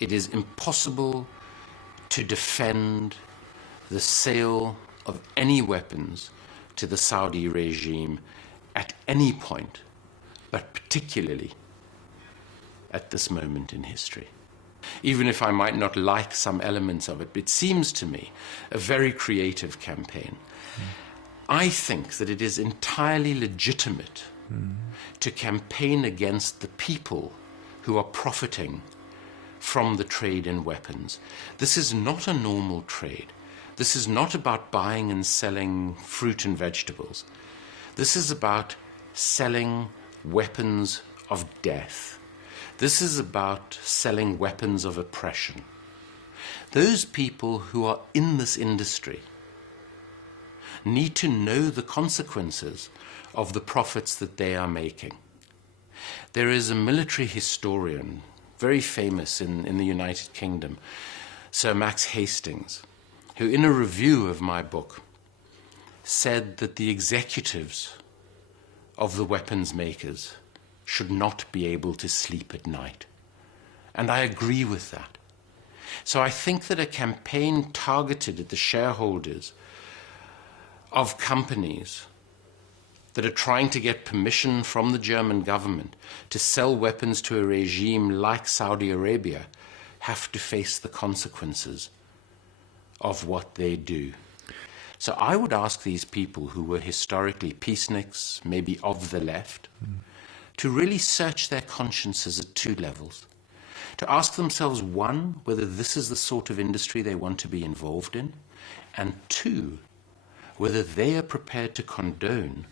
it is impossible to defend the sale of any weapons to the Saudi regime at any point, but particularly at this moment in history. Even if I might not like some elements of it, it seems to me a very creative campaign. I think that it is entirely legitimate to campaign against the people who are profiting from the trade in weapons. This is not a normal trade. This is not about buying and selling fruit and vegetables. This is about selling weapons of death. This is about selling weapons of oppression. Those people who are in this industry need to know the consequences of the profits that they are making. There is a military historian, very famous in the United Kingdom, Sir Max Hastings, who in a review of my book said that the executives of the weapons makers should not be able to sleep at night. And I agree with that. So I think that a campaign targeted at the shareholders of companies that are trying to get permission from the German government to sell weapons to a regime like Saudi Arabia have to face the consequences of what they do. So I would ask these people who were historically peaceniks, maybe of the left, to really search their consciences at two levels. To ask themselves, one, whether this is the sort of industry they want to be involved in, and two, whether they are prepared to condone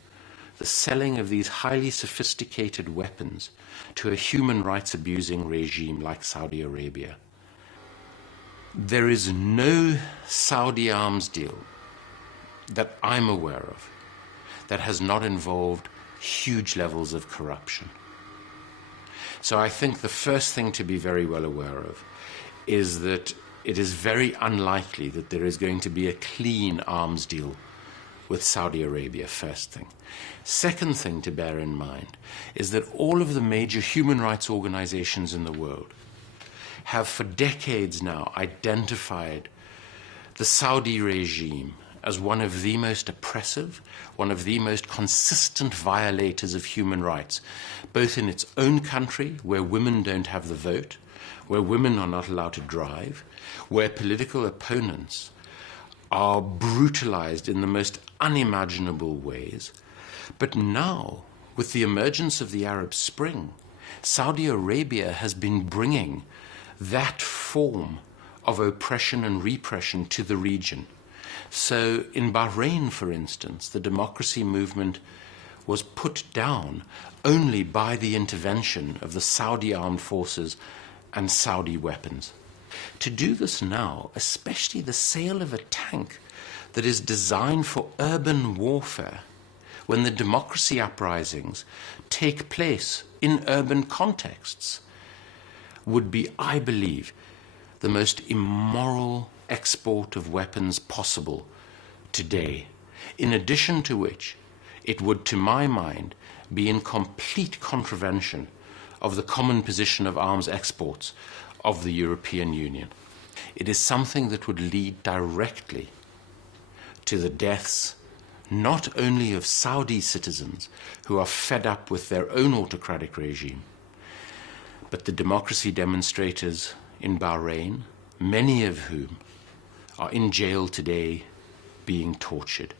the selling of these highly sophisticated weapons to a human rights abusing regime like Saudi Arabia. There is no Saudi arms deal that I'm aware of that has not involved huge levels of corruption. So I think the first thing to be very well aware of is that it is very unlikely that there is going to be a clean arms deal with Saudi Arabia, first thing. Second thing to bear in mind is that all of the major human rights organizations in the world have for decades now identified the Saudi regime as one of the most oppressive, one of the most consistent violators of human rights, both in its own country, where women don't have the vote, where women are not allowed to drive, where political opponents are brutalized in the most unimaginable ways. But now, with the emergence of the Arab Spring, Saudi Arabia has been bringing that form of oppression and repression to the region. So in Bahrain, for instance, the democracy movement was put down only by the intervention of the Saudi armed forces and Saudi weapons. To do this now, especially the sale of a tank that is designed for urban warfare, when the democracy uprisings take place in urban contexts, would be, I believe, the most immoral export of weapons possible today, in addition to which it would, to my mind, be in complete contravention of the common position of arms exports of the European Union. It is something that would lead directly to the deaths not only of Saudi citizens who are fed up with their own autocratic regime, but the democracy demonstrators in Bahrain, many of whom are in jail today being tortured.